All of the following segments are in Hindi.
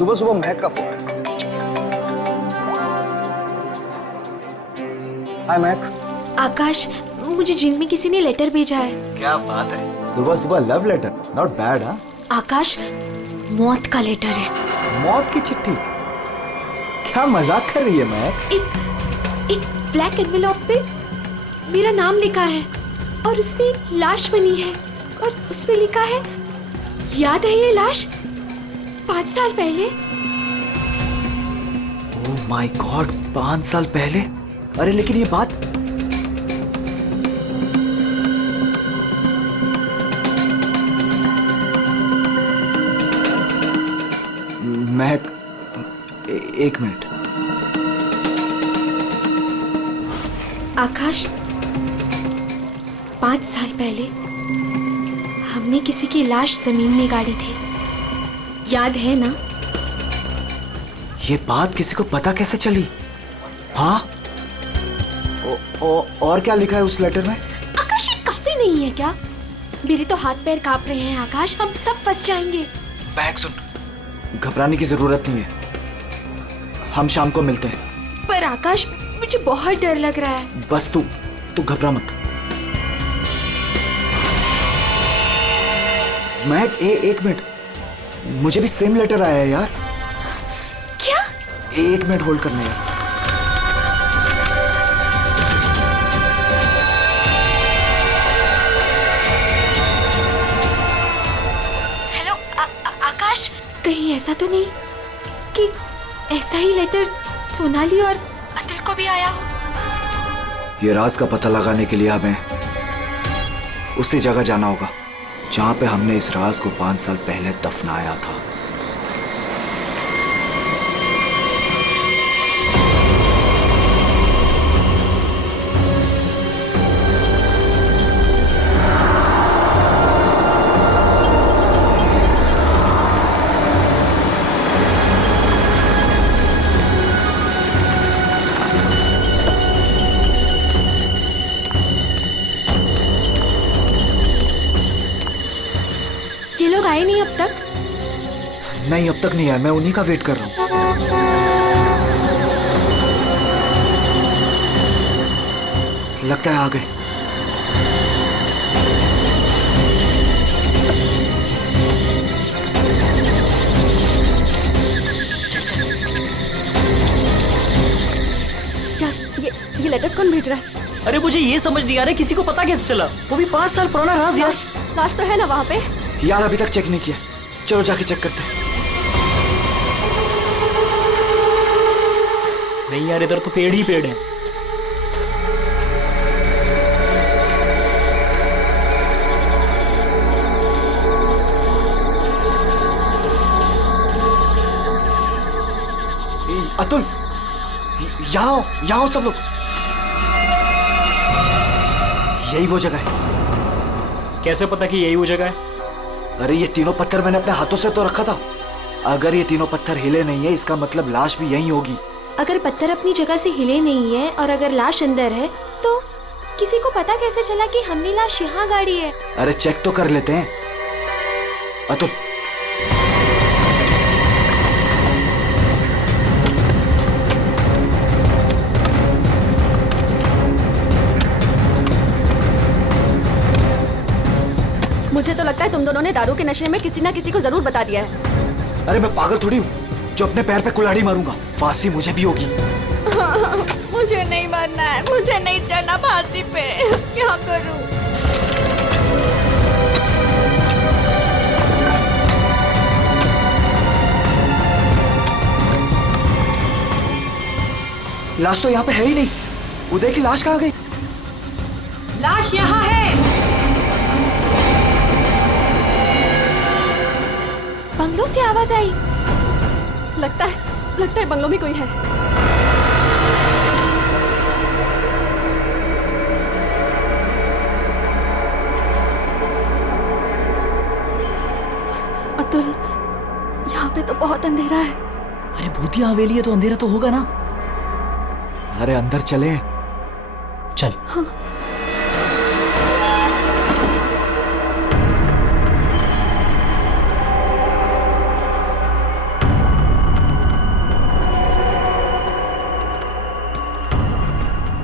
सुबह सुबह महक का फोन। हाय महक। आकाश, मुझे जिम में किसी ने लेटर भेजा है। क्या बात है, सुबह सुबह लव लेटर, नॉट बैड। हाँ आकाश, मौत का लेटर है। मौत की चिट्ठी? क्या मजाक कर रही है महक? एक ब्लैक एनवेलप पे मेरा नाम लिखा है और उसमें एक लाश बनी है और उसमें लिखा है, याद है ये लाश 5 साल पहले? ओह माय गॉड, 5 साल पहले? अरे लेकिन ये बात महक, एक मिनट। आकाश, 5 साल पहले हमने किसी की लाश जमीन में गाड़ी थी, याद है ना? ये बात किसी को पता कैसे चली? हाँ, और क्या लिखा है उस लेटर में? आकाश, ये काफी नहीं है क्या? मेरे तो हाथ पैर कांप रहे हैं आकाश, हम सब फंस जाएंगे। बैग सुन, घबराने की जरूरत नहीं है, हम शाम को मिलते हैं। पर आकाश, मुझे बहुत डर लग रहा है। बस तू घबरा मत। महक, एक मिनट, मुझे भी सेम लेटर आया है यार। क्या? 1 मिनट होल्ड करना यार। हेलो आकाश, कहीं ऐसा तो नहीं कि ऐसा ही लेटर सोनाली और अतुल को भी आया हो? ये राज का पता लगाने के लिए हमें उसी जगह जाना होगा जहां पे हमने इस राज को 5 साल पहले दफनाया था। ये लोग आए नहीं अब तक? नहीं, अब तक नहीं आया, मैं उन्हीं का वेट कर रहा हूं। लगता है आ गए। यार, ये लेटर्स कौन भेज रहा है? अरे मुझे ये समझ नहीं आ रहा किसी को पता कैसे चला, वो भी 5 साल पुराना राज यार। लाश तो है ना वहाँ पे? यार अभी तक चेक नहीं किया, चलो जाके चेक करते हैं। नहीं यार, इधर तो पेड़ ही पेड़ है। अतुल, यहाँ आओ सब लोग। यही वो जगह है। कैसे पता कि यही वो जगह है? अरे ये तीनों पत्थर मैंने अपने हाथों से तो रखा था। अगर ये तीनों पत्थर हिले नहीं है, इसका मतलब लाश भी यहीं होगी। अगर पत्थर अपनी जगह से हिले नहीं है और अगर लाश अंदर है, तो किसी को पता कैसे चला कि हमने लाश यहाँ गाड़ी है? अरे चेक तो कर लेते हैं। अतुल, मुझे तो लगता है तुम दोनों ने दारू के नशे में किसी ना किसी को जरूर बता दिया है। अरे मैं पागल थोड़ी हूँ जो अपने पैर पे कुल्हाड़ी मारूंगा। फांसी मुझे भी होगी। मुझे नहीं मरना है, मुझे नहीं चढ़ना फांसी पे। क्या करूं? लाश तो यहाँ पे है ही नहीं। उदय की लाश कहाँ गई? लाश यहाँ है। बंगलों से आवाज आई। लगता है बंगलों में कोई है। अतुल, यहाँ पे तो बहुत अंधेरा है। अरे भूतिया हवेली है तो अंधेरा तो होगा ना। अरे अंदर चले। चल। हाँ।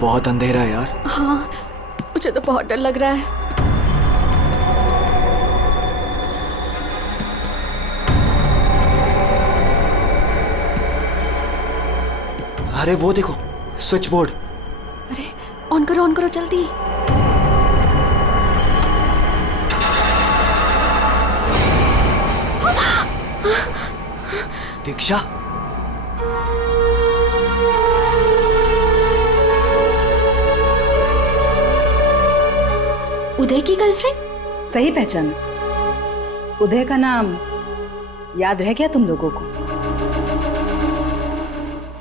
बहुत अंधेरा है यार। हाँ, मुझे तो बहुत डर लग रहा है। अरे वो देखो, स्विच बोर्ड। अरे ऑन करो जल्दी। दीक्षा, उदय की गर्लफ्रेंड? सही पहचान। उदय का नाम याद रह गया तुम लोगों को?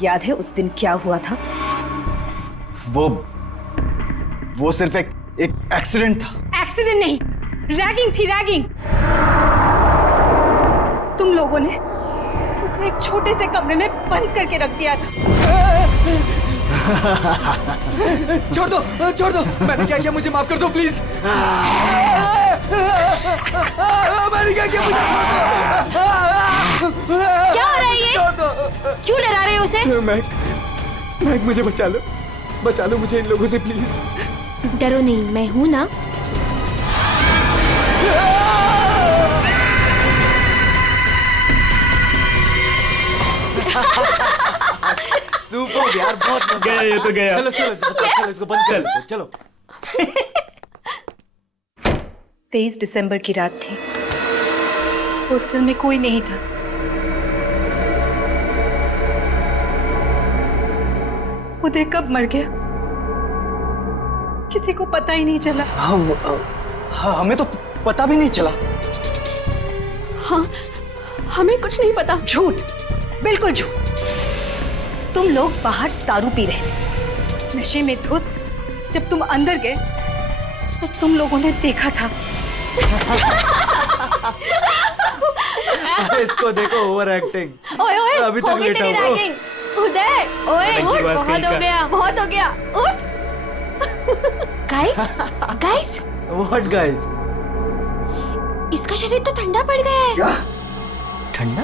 याद है उस दिन क्या हुआ था? वो सिर्फ एक एक्सीडेंट था। एक्सीडेंट नहीं, रैगिंग थी, रैगिंग। तुम लोगों ने उसे एक छोटे से कमरे में बंद करके रख दिया था। छोड़ दो, मैंने क्या किया, मुझे माफ कर दो प्लीज। मैंने क्या किया, मुझे छोड़ दो। क्या हो रहा है ये? क्यों डरा रहे हो उसे? मैक, मुझे बचा लो मुझे इन लोगों से प्लीज। डरो नहीं, मैं हूं ना। सुपर यार, बहुत मजा गया ये तो गया। चलो इसको बंद कर दो, चलो। 23 दिसंबर की रात थी। हॉस्टल में कोई नहीं था। उदय कब मर गया किसी को पता ही नहीं चला। हाँ, हमें तो पता भी नहीं चला। हाँ, हमें कुछ नहीं पता। झूठ, बिल्कुल झूठ। तुम लोग बाहर दारू पी रहे थे, नशे में धुत। जब तुम अंदर गए तो तुम लोगों ने देखा था। इसको देखो, ओवर एक्टिंग। ओए अभी तक हो गई लेटा तेरी हुआ। रैगिंग। उदय, ओए बड़ंगी उठ, बात कहीं बहुत हो गया। उठ। Guys, what guys? इसका शरीर तो ठंडा पड़ गया है। ठंडा?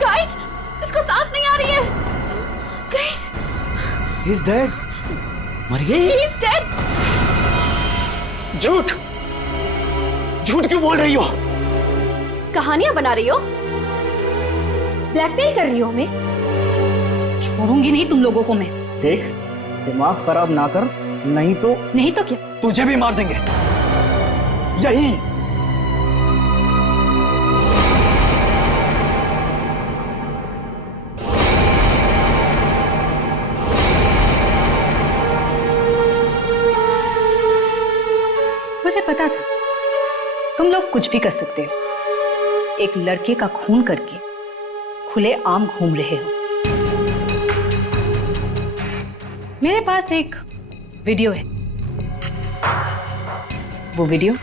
गाइस, इसको सांस नहीं आ रही है। Guys, he is dead. मर गए? He is dead। झूठ क्यों बोल रही हो? कहानियां बना रही हो? ब्लैकमेल कर रही हो हमें? छोड़ूंगी नहीं तुम लोगों को मैं। देख, दिमाग खराब ना कर, नहीं तो क्या? तुझे भी मार देंगे यही। मुझे पता था तुम लोग कुछ भी कर सकते हो। एक लड़के का खून करके खुले आम घूम रहे हो। मेरे पास एक वीडियो है। वो वीडियो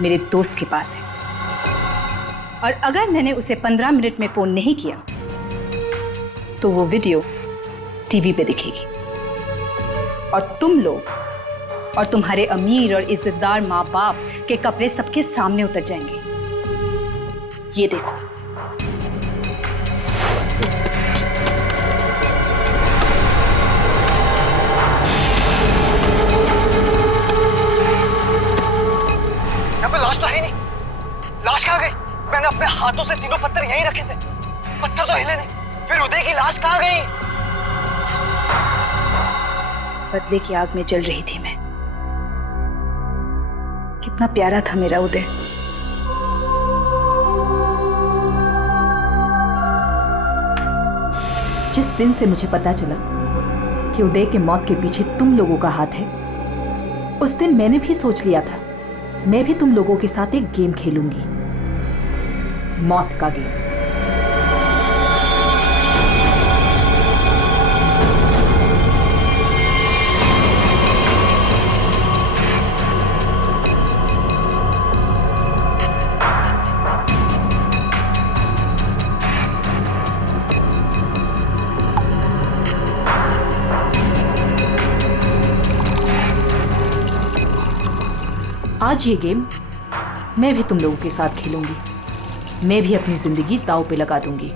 मेरे दोस्त के पास है, और अगर मैंने उसे 15 मिनट में फोन नहीं किया तो वो वीडियो टीवी पे दिखेगी, और तुम लोग और तुम्हारे अमीर और इज्जतदार माँ बाप के कपड़े सबके सामने उतर जाएंगे। ये देखो। यहाँ पे लाश तो है नहीं। लाश कहाँ गई? मैंने अपने हाथों से तीनों पत्थर यहीं रखे थे, पत्थर तो हिले नहीं। फिर उदय की लाश कहाँ गई? बदले की आग में जल रही थी मैं। कितना प्यारा था मेरा उदय। जिस दिन से मुझे पता चला कि कि उदय के मौत के पीछे तुम लोगों का हाथ है, उस दिन मैंने भी सोच लिया था मैं भी तुम लोगों के साथ एक गेम खेलूंगी, मौत का गेम। आज ये गेम मैं भी तुम लोगों के साथ खेलूंगी। मैं भी अपनी जिंदगी दांव पे लगा दूंगी।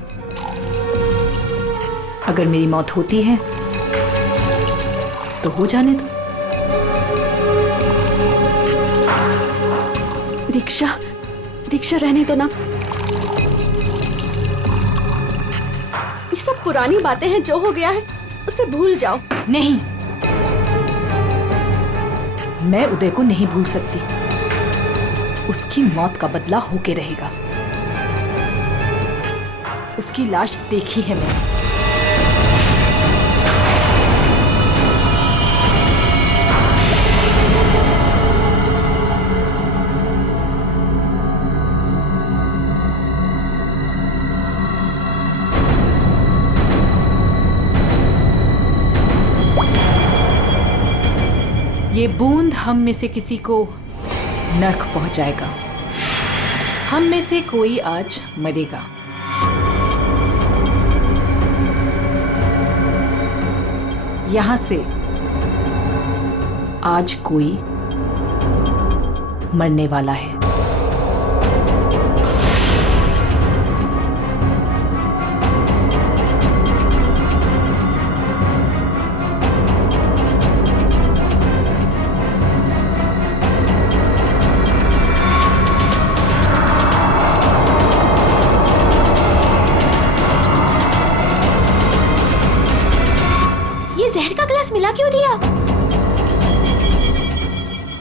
अगर मेरी मौत होती है तो हो जाने दो। दीक्षा, दीक्षा रहने दो ना। ये सब पुरानी बातें हैं, जो हो गया है उसे भूल जाओ। नहीं, मैं उदय को नहीं भूल सकती। उसकी मौत का बदला होके रहेगा। उसकी लाश देखी है मैंने। ये बूंद हम में से किसी को नर्क पहुंचाएगा। हम में से कोई आज मरेगा। यहां से आज कोई मरने वाला है। मिला क्यों दिया?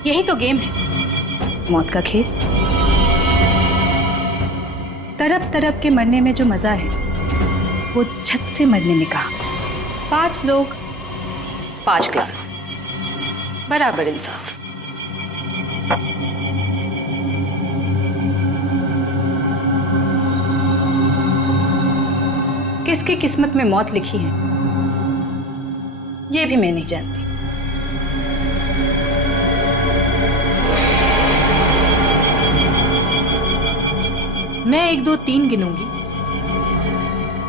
यही तो गेम है, मौत का खेल। तड़प तड़प के मरने में जो मजा है वो छत से मरने में कहा। 5 लोग 5 ग्लास, बराबर इंसाफ। किसकी किस्मत में मौत लिखी है ये भी मैं नहीं जानती। मैं 1 2 3 गिनूंगी।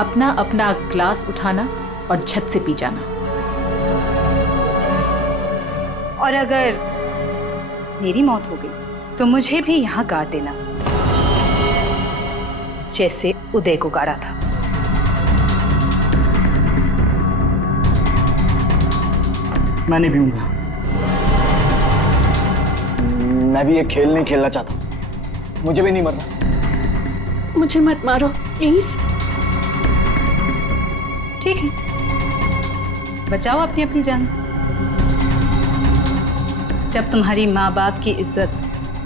अपना अपना ग्लास उठाना और छत से पी जाना। और अगर मेरी मौत हो गई तो मुझे भी यहाँ गाड़ देना, जैसे उदय को गाड़ा था। मैं नहीं पीऊंगा। मैं भी ये खेल नहीं खेलना चाहता। मुझे भी नहीं मरना। मुझे मत मारो प्लीज। ठीक है, बचाओ अपनी अपनी जान। जब तुम्हारी माँ बाप की इज्जत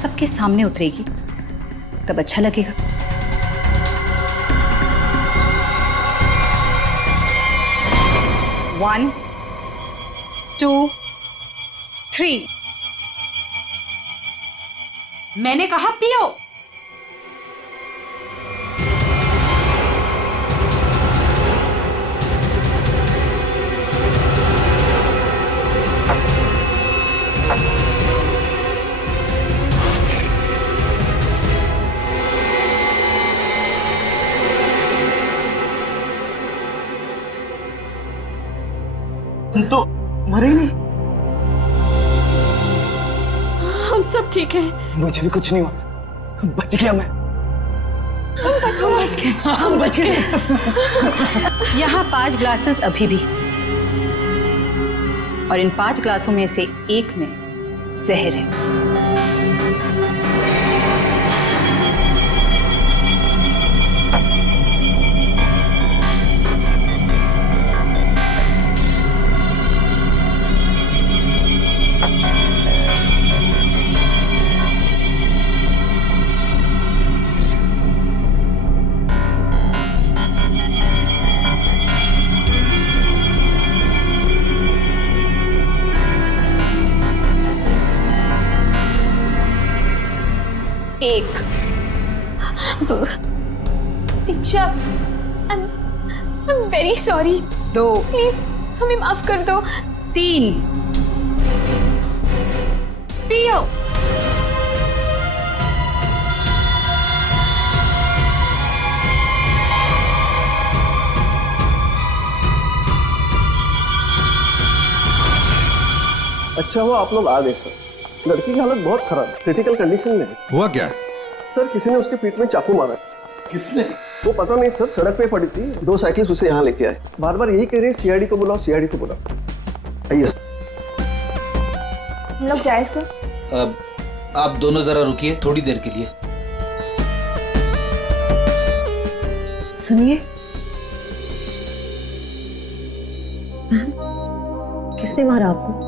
सबके सामने उतरेगी तब अच्छा लगेगा। One, 2, 3। मैंने कहा पियो। तुम तो मरे ही नहीं। हम सब ठीक हैं। मुझे भी कुछ नहीं हुआ, बच गया मैं। हम बच गए। यहाँ 5 ग्लासेस अभी भी, और इन 5 ग्लासों में से एक में जहर है। 1। दीक्षा, I'm very sorry. 2। प्लीज हमें माफ कर दो। 3। पियो। अच्छा हुआ आप लोग आ गए सर। लड़की की हालत बहुत खराब, क्रिटिकल कंडीशन में है। हुआ क्या? सर किसी ने उसके पीठ में चाकू मारा है। किसने? वो पता नहीं सर, सड़क पे पड़ी थी, 2 साइकिलिस्ट उसे यहाँ लेके आए। बार बार यही कह रहे हैं सीआईडी को बुलाओ, सीआईडी को बुलाओ। आइए सर। हम लोग जाए सर? आप दोनों जरा रुकिए थोड़ी देर के लिए। सुनिए, किसने मारा आपको?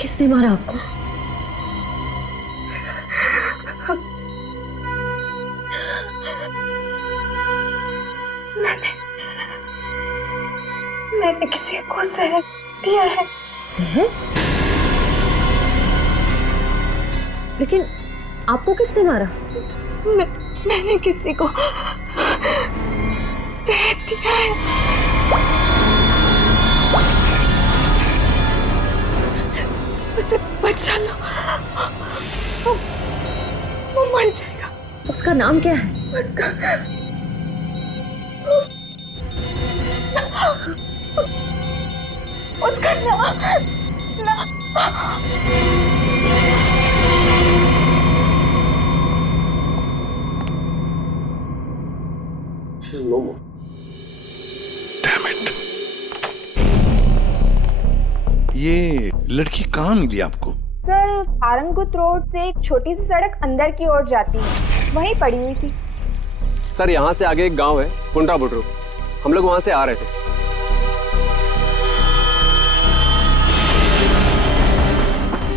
किसने मारा आपको? मैंने किसी को जहर दिया है। जहर? लेकिन आपको किसने मारा? मैंने किसी को जहर दिया है। उसे बचा लो, वो मर जाएगा। उसका नाम क्या है? उसका नाम She's no more. Damn it. ये लड़की कहाँ मिली आपको? सर, आरंगपुर रोड से एक छोटी सी सड़क अंदर की ओर जाती है, वहीं पड़ी हुई थी। सर यहाँ से आगे एक गांव है कुंडा बुटरू, हम लोग वहां से आ रहे थे।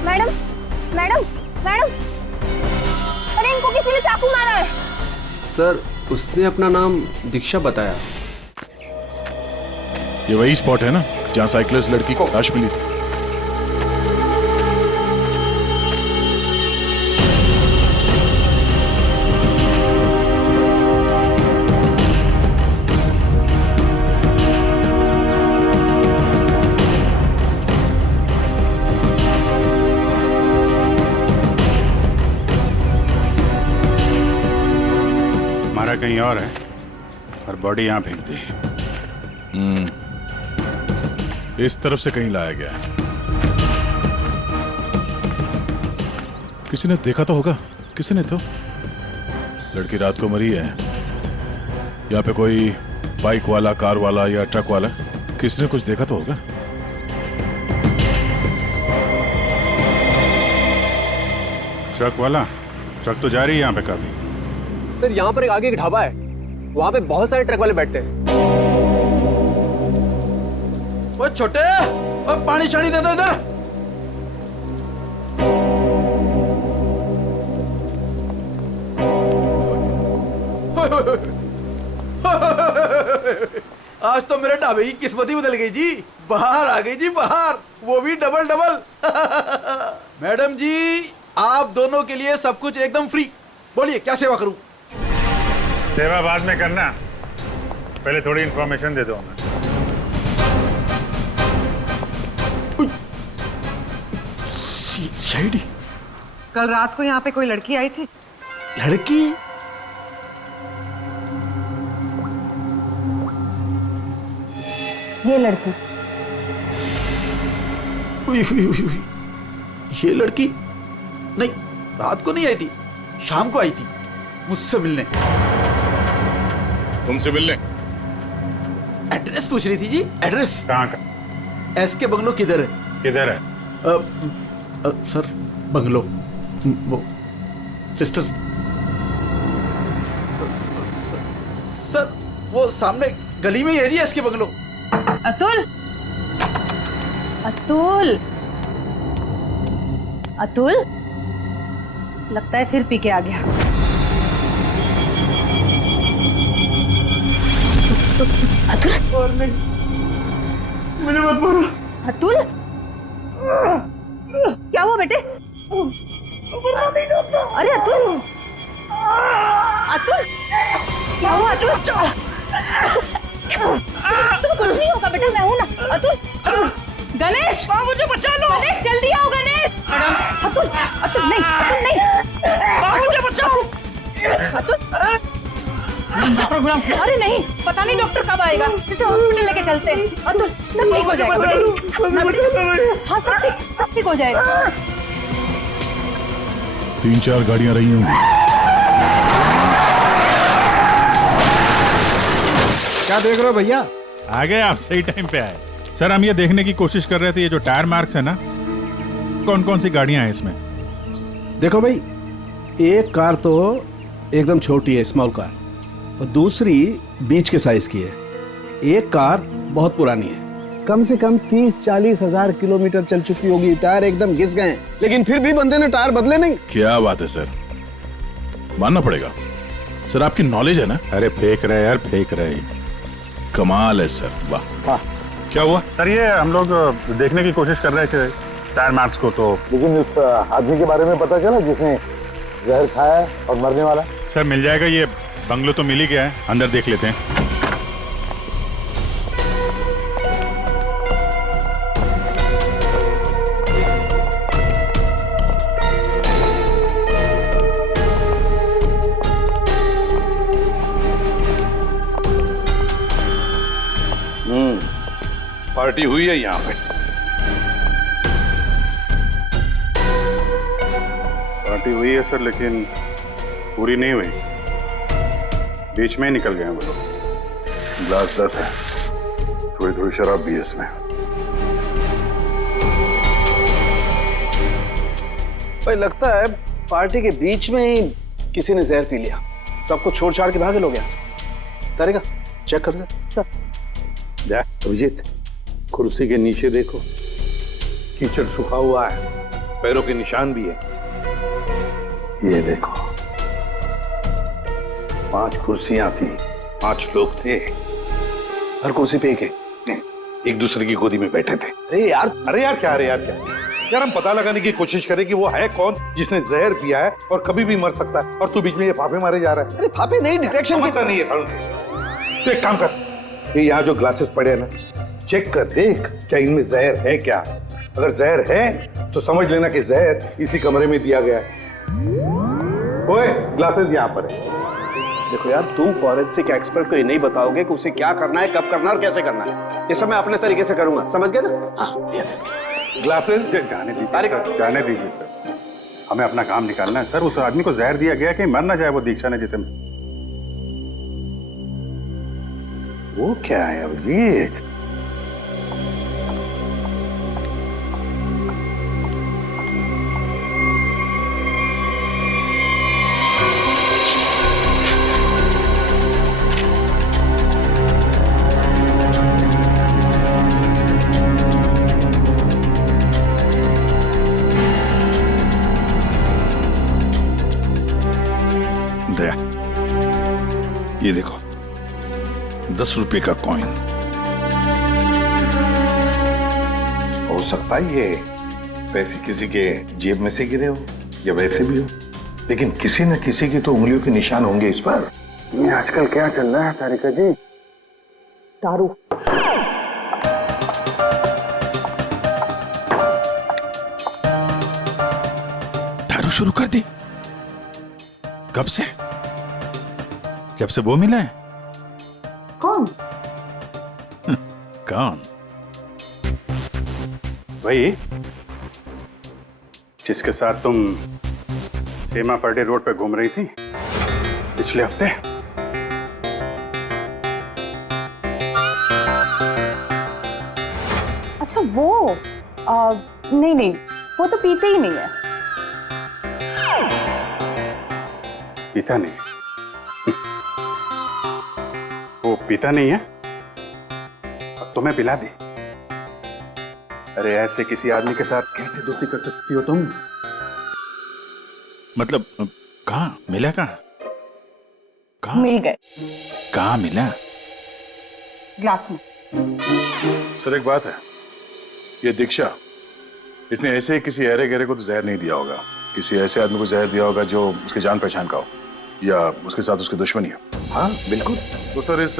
मैडम मैडम मैडम, अरे इनको किसी ने चाकू मारा है। सर उसने अपना नाम दीक्षा बताया। ये वही स्पॉट है ना जहाँ साइकिलिस्ट लड़की को लाश मिली थी? मारा कहीं और है और बॉडी यहाँ फेंक दी। इस तरफ से कहीं लाया गया है। किसी ने देखा तो होगा। किसी ने तो। लड़की रात को मरी है। यहाँ पे कोई बाइक वाला, कार वाला या ट्रक वाला, किसी ने कुछ देखा तो होगा। ट्रक वाला? ट्रक तो जा रही है यहाँ पे काफी। सर यहाँ पर आगे एक ढाबा है, वहाँ पे बहुत सारे ट्रक वाले बैठते हैं। वो छोटे, वो पानी शानी दे दो इधर। आज तो मेरे ढाबे की किस्मत ही बदल गई जी। बाहर आ गई जी, बाहर, वो भी डबल डबल। मैडम जी, आप दोनों के लिए सब कुछ एकदम फ्री। बोलिए क्या सेवा करूं? सेवा बाद में करना, पहले थोड़ी इंफॉर्मेशन दे दो हमें। सीआईडी? कल रात को यहाँ पे कोई लड़की आई थी? लड़की? ये लड़की। ये लड़की? नहीं, रात को नहीं आई थी, शाम को आई थी मुझसे मिलने। तुमसे मिलने? एड्रेस पूछ रही थी जी। एड्रेस कहाँ का? एसके बंगलो किधर है? किधर है? सर बंगलो, वो सिस्टर, सर वो सामने गली में ही है जी एसके बंगलो। अतुल, अतुल, अतुल, लगता है फिर पी के आ गया। अतुल, मुझे मत मारो। अतुल, क्या हुआ बेटे? अरे अतुल, अतुल क्या हुआ अतुल? तुम कुछ नहीं होगा बेटा, मैं हूं ना। अतुल, गणेश मुझे बचा लो। गणेश जल्दी आओ गणेश। अतुल, अतुल नहीं, अतुल नहीं, मुझे बचाओ। अतुल अरे नहीं, पता नहीं डॉक्टर कब आएगा, इसे हॉस्पिटल लेके चलते हैं। अतुल सब ठीक हो जाएगा। हाँ सब ठीक हो जाएगा। 3-4 गाड़ियां रही होंगी। क्या देख रहे हो भैया? आ गए आप, सही टाइम पे आए। सर हम ये देखने की कोशिश कर रहे थे, ये जो टायर मार्क्स है ना, कौन कौन सी गाड़ियां हैं इसमें? देखो भाई, एक कार तो एकदम छोटी है, स्मॉल कार, और दूसरी बीच के साइज की है। एक कार बहुत पुरानी है, कम से कम 30-40 हजार किलोमीटर चल चुकी होगी, टायर एकदम घिस गए, लेकिन फिर भी बंदे ने टायर बदले नहीं। क्या बात है सर, मानना पड़ेगा सर, आपकी नॉलेज है ना। अरे फेंक रहे यार, फेंक रहे। कमाल है सर, वाह। क्या हुआ सर? ये हम लोग देखने की कोशिश कर रहे थे टायर मार्क्स को, तो लेकिन उस आदमी के बारे में पता चला जिसने जहर खाया है और मरने वाला? सर मिल जाएगा, ये बंगलो तो मिल ही गया है, अंदर देख लेते हैं। पार्टी हुई है यहाँ पे। पार्टी हुई है सर, लेकिन पूरी नहीं हुई, बीच में ही निकल गए हैं वो लोग। ग्लास 10 है, थोड़ी थोड़ी शराब भी है इसमें। भाई लगता है पार्टी के बीच में ही किसी ने जहर पी लिया, सबको छोड़ छाड़ के भागे लोग यहाँ से। तारिका चेक कर ले। अभिजीत, कुर्सी के नीचे देखो, कीचड़ सूखा हुआ है, पैरों के निशान भी है। ये देखो, 5 कुर्सियां थी, 5 लोग थे, हर कुर्सी पे एक दूसरे की गोदी में बैठे थे। अरे यार क्या यार, हम पता लगाने की कोशिश करें कि वो है कौन जिसने जहर पिया है और कभी भी मर सकता है, और तू बीच में ये फाफे मारे जा रहा है। अरे फाफे नहीं, डिटेक्शन की नहीं है साउंड। तो एक काम कर, ये यहाँ जो ग्लासेस पड़े हैं ना, चेक कर देख क्या इनमें जहर है क्या। अगर जहर है तो समझ लेना कि जहर इसी कमरे में दिया गया है। ओए, ग्लासेस यहाँ पर है। देखो यार, तुम फॉरेंसिक एक्सपर्ट को ये नहीं बताओगे कि उसे क्या करना है, कब करना है और कैसे करना है। ये सब मैं अपने तरीके से करूंगा, समझ गए ना? हाँ, ग्लासेस जाने दीजिए सर, हमें अपना काम निकालना है। सर उस आदमी को जहर दिया गया कि मर ना जाए वो दीक्षा ने जिसे। वो क्या है अभिजीत? दया, ये देखो 10 रुपए का कॉइन। हो सकता है ये पैसे किसी के जेब में से गिरे हो या वैसे भी हो, लेकिन किसी न किसी की तो उंगलियों के निशान होंगे इस पर। ये आजकल क्या चल रहा है तारिका जी? दारू। दारू शुरू कर दी? कब से? जब से वो मिला है? कौन? कौन? वही जिसके साथ तुम सीमा पर्डे रोड पे घूम रही थी पिछले हफ्ते। अच्छा वो नहीं, वो तो पीते ही नहीं है। पीता नहीं? वो पीता नहीं है अब तुम्हें पिला दी? अरे ऐसे किसी आदमी के साथ कैसे दोस्ती कर सकती हो तुम? मतलब कहाँ मिला? कहाँ मिल गए। कहाँ मिला? ग्लास में। सर एक बात है, ये दीक्षा इसने ऐसे किसी अहरे गहरे को तो जहर नहीं दिया होगा, किसी ऐसे आदमी को जहर दिया होगा जो उसकी जान पहचान का हो या उसके साथ उसकी दुश्मनी हो। हाँ बिल्कुल। तो सर इस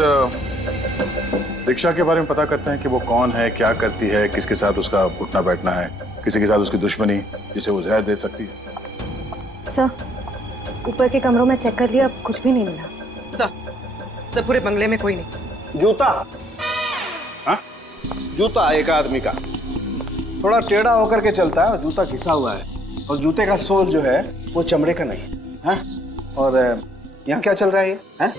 दीक्षा के बारे में पता करते हैं कि वो कौन है, क्या करती है, किसके साथ उसका उठना बैठना है, किसी के साथ उसकी दुश्मनी जिसे वो जहर दे सकती है। सर, ऊपर के कमरों में चेक कर लिया, कुछ भी नहीं मिला। सर पूरे बंगले में कोई नहीं। जूता, हाँ जूता एक आदमी का थोड़ा टेढ़ा होकर के चलता है और जूता घिसा हुआ है और जूते का सोल जो है वो चमड़े का नहीं है। हाँ? और यहाँ क्या चल रहा है ये? हाँ?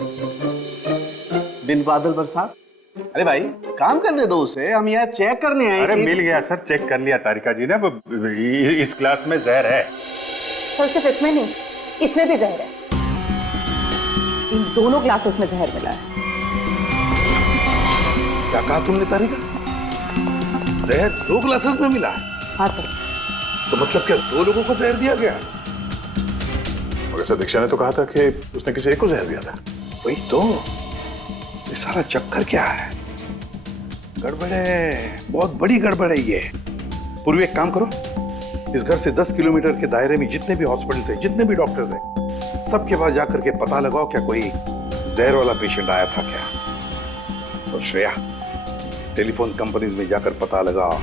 बिन बादल बरसात। अरे भाई काम करने दो उसे, हम यहाँ चेक करने आए। अरे मिल गया सर, चेक कर लिया तारिका जी ने, इस क्लास में जहर है। सर सिर्फ इसमें नहीं, इसमें भी जहर है। इन दोनों ग्लासेस में जहर मिला है। क्या कहा तुमने तारिका? जहर 2 ग्लासेस में मिला है? हाँ सर। तो मतलब क्या 2 लोगों को जहर दिया गया? मगर सर दीक्षा ने तो कहा था कि उसने किसी एक को जहर दिया था। वही तो, ये सारा चक्कर क्या है? गड़बड़ है, बहुत बड़ी गड़बड़ है ये। पूर्वी एक काम करो, इस घर से 10 किलोमीटर के दायरे में जितने भी हॉस्पिटल्स हैं, जितने भी डॉक्टर्स हैं, सबके पास जाकर के पता लगाओ क्या कोई जहर वाला पेशेंट आया था क्या। और श्रेया, टेलीफोन कंपनीज में जाकर पता लगाओ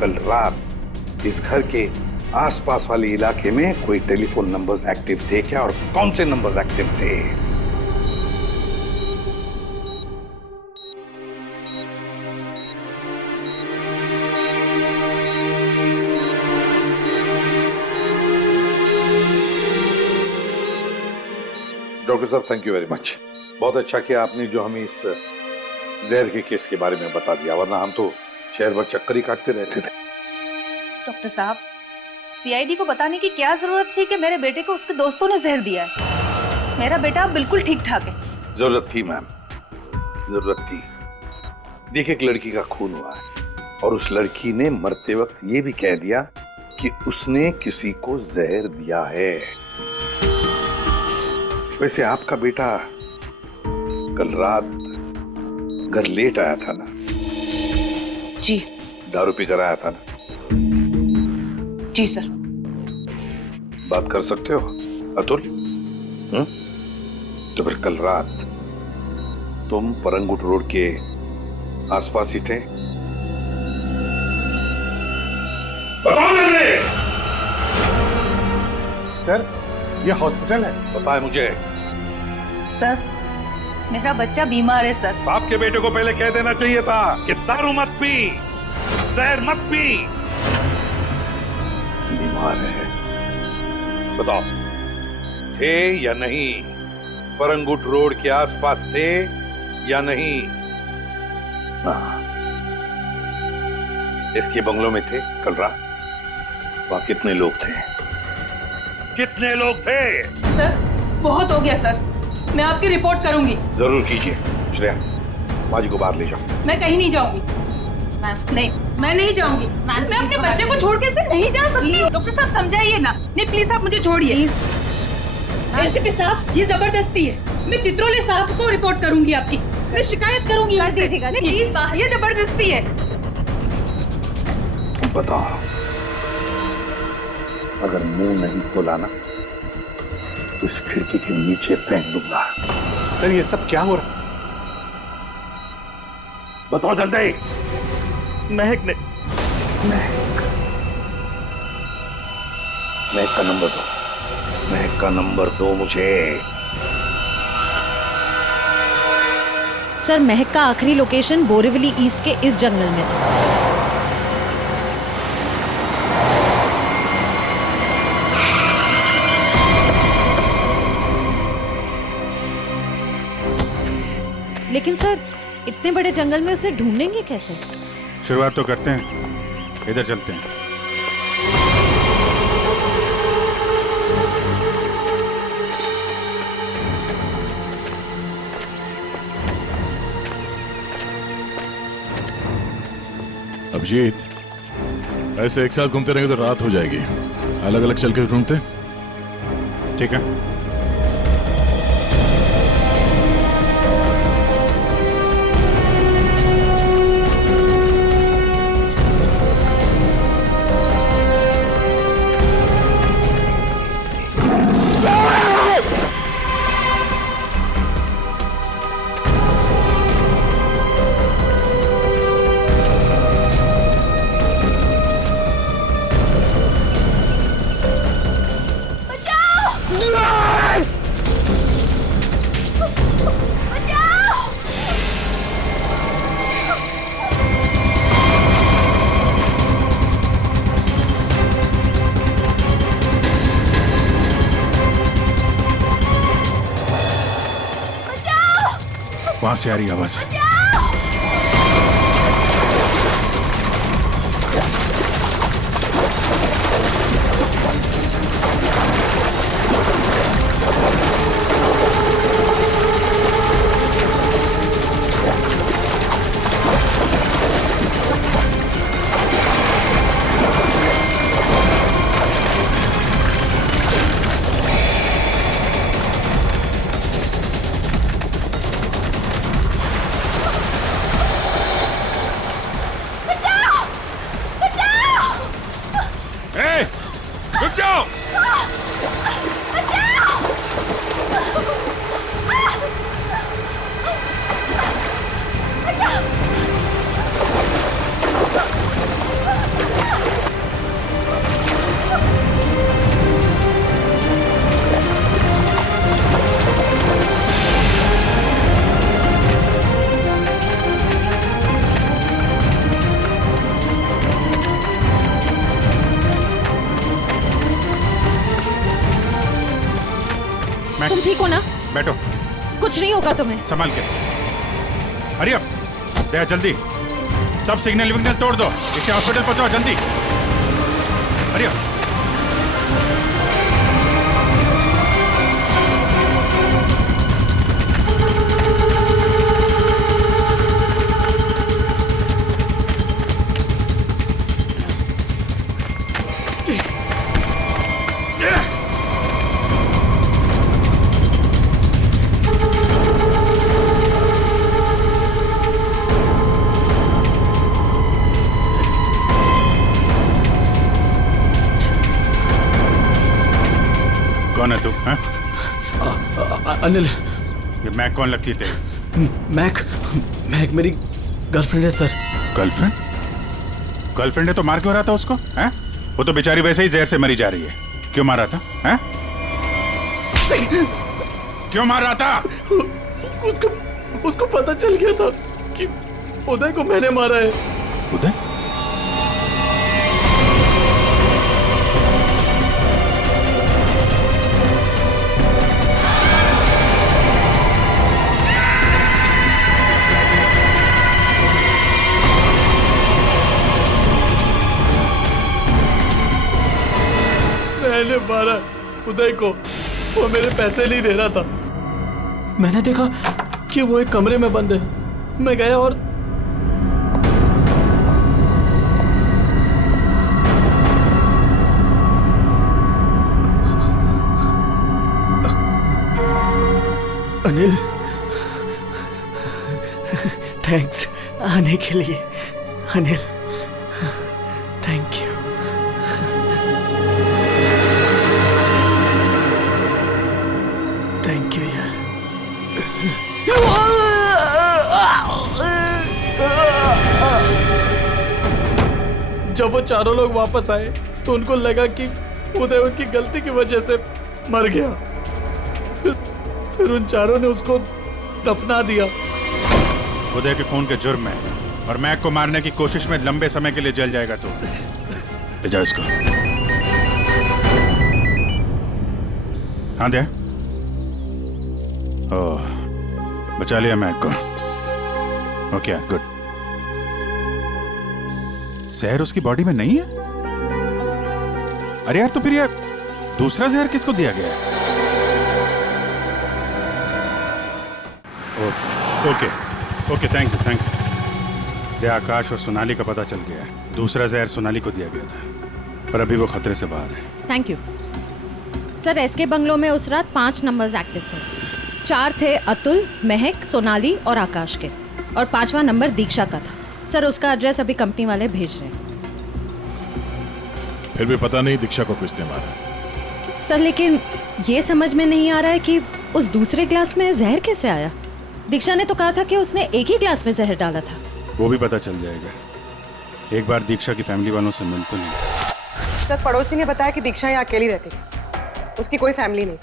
कल रात इस घर के आसपास वाले इलाके में कोई टेलीफोन नंबर्स एक्टिव थे क्या और कौन से नंबर्स एक्टिव थे। डॉक्टर साहब थैंक यू वेरी मच, बहुत अच्छा किया आपने जो हमें इस जहर के केस के बारे में बता दिया, वरना हम तो शहर भर चक्कर ही काटते रहते थे। डॉक्टर साहब, सीआईडी को बताने की क्या जरूरत थी कि मेरे बेटे को उसके दोस्तों ने जहर दिया है? मेरा बेटा बिल्कुल ठीक ठाक है। जरूरत थी मैम, जरूरत थी। देखिए एक लड़की का खून हुआ है और उस लड़की ने मरते वक्त ये भी कह दिया कि उसने किसी को जहर दिया है। वैसे आपका बेटा कल रात घर लेट आया था ना? जी। दारू पी कर आया था ना? जी सर। बात कर सकते हो अतुल? तो फिर कल रात तुम परंगुट रोड के आसपास ही थे? सर ये हॉस्पिटल है। पता है मुझे। सर मेरा बच्चा बीमार है सर। आपके बेटे को पहले कह देना चाहिए था कि दारू मत पी, जहर मत पी। बीमार है, बताओ थे या नहीं? परंगुट रोड के आसपास थे या नहीं? इसके बंगलों में थे कल रात? वहां कितने लोग थे? कितने लोग थे? सर बहुत हो गया सर, मैं आपकी रिपोर्ट करूंगी। जरूर कीजिए। श्रेया, माँ जी को बाहर ले जाओ। मैं कहीं नहीं जाऊंगी। नहीं, मैं नहीं जाऊंगी। मैं अपने बच्चे को छोड़ के ऐसे नहीं जा सकती। डॉक्टर साहब समझाइए ना। नहीं प्लीज आप मुझे छोड़िए। एसीपी साहब ये जबरदस्ती है। मैं चित्रोले साहब को रिपोर्ट करूंगी आपकी। मैं शिकायत करूंगी। कर दीजिएगा प्लीज। ये जबरदस्ती है। बताओ, अगर मुंह नहीं खोला ना तो इस खिड़की के नीचे फेंक दूंगा। सर ये सब क्या हो रहा? बताओ जल्दी। महक ने महक का नंबर दो, महक का नंबर दो मुझे। सर महक का आखिरी लोकेशन बोरीवली ईस्ट के इस जंगल में। लेकिन सर इतने बड़े जंगल में उसे ढूंढेंगे कैसे? शुरुआत तो करते हैं, इधर चलते हैं। अभिजीत, ऐसे एक साथ घूमते रहेंगे तो रात हो जाएगी। अलग अलग चल के ढूंढते। ठीक है। कहां से आ रही आवाज? रुक जाओ! तुम ठीक हो ना? बैठो। कुछ नहीं होगा तुम्हें। संभाल के। हरी अप, दया जल्दी। सब सिग्नल विग्नल तोड़ दो, इसे हॉस्पिटल पहुंचाओ जल्दी। Hurry up. कौन है तू? अनिल। ये मैक कौन लगती है तेरी? मैक मेरी गर्लफ्रेंड है सर। गर्लफ्रेंड? गर्लफ्रेंड है तो मार क्यों रहा था उसको? हैं? वो तो बेचारी वैसे ही जहर से मरी जा रही है। क्यों मार रहा था? हैं? क्यों मार रहा था? उसको पता चल गया था कि उदय को मैंने मारा है। उदय? मैंने मारा उदय को। वो मेरे पैसे नहीं दे रहा था। मैंने देखा कि वो एक कमरे में बंद है। मैं गया और अनिल, थैंक्स आने के लिए। Anil, thank you. Thank you यार। जब वो चारों लोग वापस आए तो उनको लगा कि उदय की गलती की वजह से मर गया। फिर उन चारों ने उसको दफना दिया। उदय के खून के जुर्म में और मैक को मारने की कोशिश में लंबे समय के लिए जल जाएगा तू। ले जाओ इसको। हाँ दे। ओह, बचा लिया मैक को। Okay good. जहर उसकी बॉडी में नहीं है? अरे यार तो फिर यार दूसरा जहर किसको दिया गया है? Okay okay thank you. Akash और सोनाली का पता चल गया है। दूसरा जहर सोनाली को दिया गया था, पर अभी वो खतरे से बाहर है। Thank you sir. SK bungalow में उस रात 5 नंबर्स एक्टिव थे। 4 थे अतुल, महक, सोनाली और आकाश के, और 5वां नंबर दीक्षा का था। सर उसका एड्रेस अभी कंपनी वाले भेज रहे हैं। फिर भी पता नहीं दीक्षा को किसने मारा। सर लेकिन ये समझ में नहीं आ रहा है कि उस दूसरे ग्लास में जहर कैसे आया। दीक्षा ने तो कहा था कि उसने एक ही ग्लास में जहर डाला था। वो भी पता चल जाएगा। एक बार दीक्षा की फैमिली वालों से मिल तो नहीं। सर पड़ोसी ने बताया कि दीक्षा यहाँ अकेली रहती है, उसकी कोई फैमिली नहीं।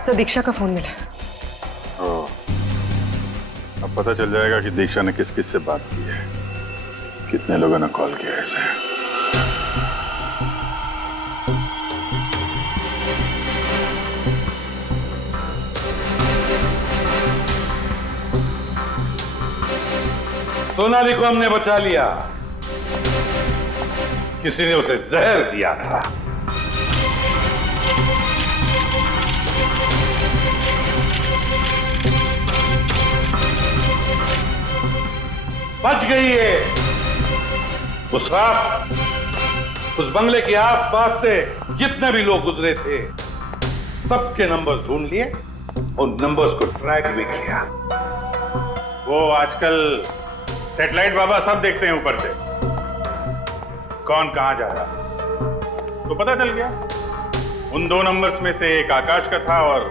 सर दीक्षा का फोन मिला। अब पता चल जाएगा कि दीक्षा ने किस किस से बात की है। कितने लोगों ने कॉल किया ऐसे? सोनाली को हमने बचा लिया। किसी ने उसे जहर दिया था। बच गई है। उस रात उस बंगले के आसपास से जितने भी लोग गुजरे थे सबके नंबर ढूंढ लिए और नंबर्स को ट्रैक भी किया। वो आजकल सैटेलाइट बाबा सब देखते हैं ऊपर से, कौन कहां जा रहा। तो पता चल गया उन 2 नंबर्स में से एक आकाश का था और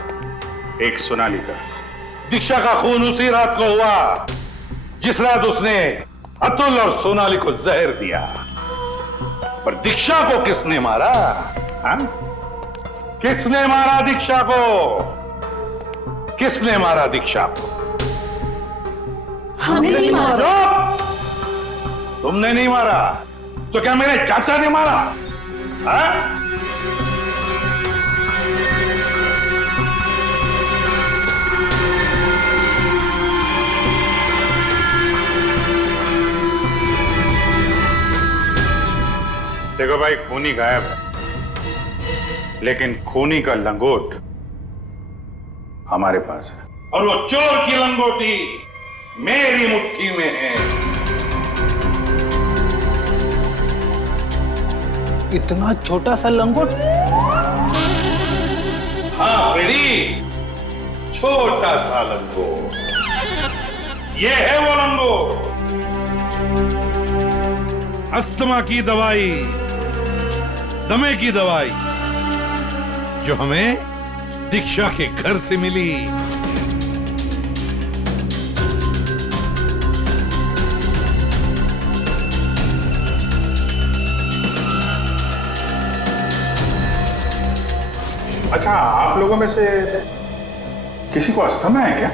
एक सोनाली का। दीक्षा का खून उसी रात को हुआ जिस रात उसने अतुल और सोनाली को जहर दिया। पर दीक्षा को किसने मारा? हाँ? किसने मारा दीक्षा को? किसने मारा दीक्षा को? हमने नहीं मारा। तुमने नहीं मारा तो क्या मेरे चाचा ने मारा? हाँ? देखो भाई, खूनी गायब है, लेकिन खूनी का लंगोट हमारे पास है। और वो चोर की लंगोटी मेरी मुट्ठी में है। इतना छोटा सा लंगोट? हाँ फ्रेडी, छोटा सा लंगोट। ये है वो लंगोट। अस्थमा की दवाई, दमे की दवाई जो हमें दीक्षा के घर से मिली। अच्छा, आप लोगों में से किसी को अस्थमा है क्या?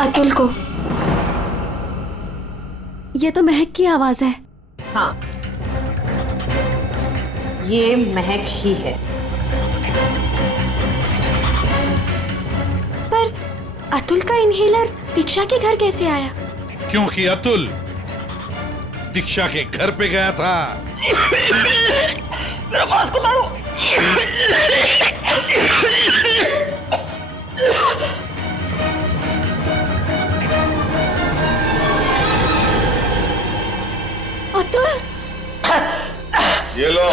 अतुल को। ये तो महक की आवाज है। हाँ, ये महक ही है। पर अतुल का इनहेलर दीक्षा के घर कैसे आया? क्योंकि अतुल दीक्षा के घर पे गया था। मेरा मास्क उतारो। अतुल, ये लो।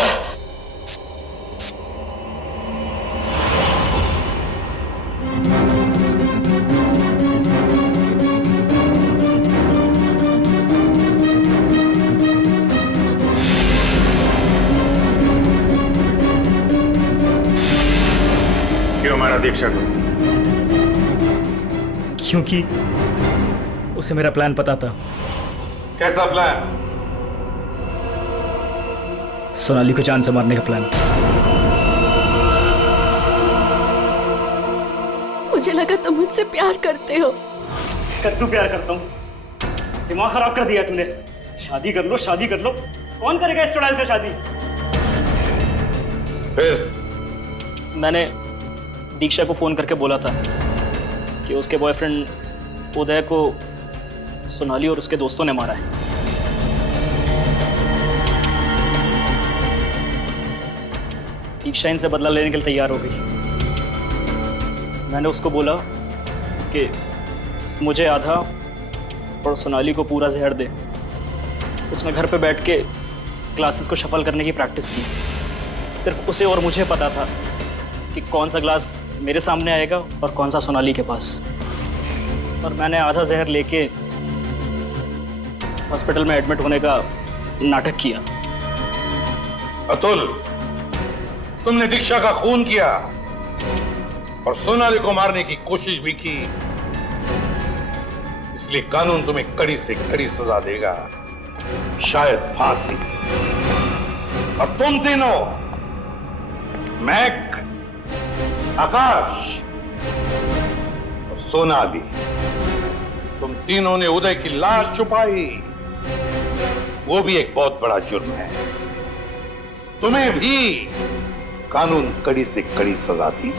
क्यों मारा दीक्षा को? क्योंकि उसे मेरा प्लान पता था। कैसा प्लान? सोनाली को जान से मारने का प्लान। मुझे लगा तुम मुझसे प्यार करते हो। कद्दू प्यार करता हूँ? दिमाग खराब कर दिया तुमने। शादी कर लो, शादी कर लो। कौन करेगा इस चुड़ैल से शादी? फिर मैंने दीक्षा को फोन करके बोला था कि उसके बॉयफ्रेंड उदय को सोनाली और उसके दोस्तों ने मारा है। दीक्षा इनसे बदला लेने के लिए तैयार हो गई। मैंने उसको बोला कि मुझे आधा और सोनाली को पूरा जहर दे। उसने घर पे बैठ के ग्लासेस को शफल करने की प्रैक्टिस की। सिर्फ उसे और मुझे पता था कि कौन सा ग्लास मेरे सामने आएगा और कौन सा सोनाली के पास। और मैंने आधा जहर लेके हॉस्पिटल में एडमिट होने का नाटक किया। अतुल, तुमने दीक्षा का खून किया और सोनाली को मारने की कोशिश भी की, इसलिए कानून तुम्हें कड़ी से कड़ी सजा देगा, शायद फांसी। और तुम तीनों, मैक, आकाश और सोनाली, तुम तीनों ने उदय की लाश छुपाई, वो भी एक बहुत बड़ा जुर्म है। तुम्हें भी कानून कड़ी से कड़ी सजा दी।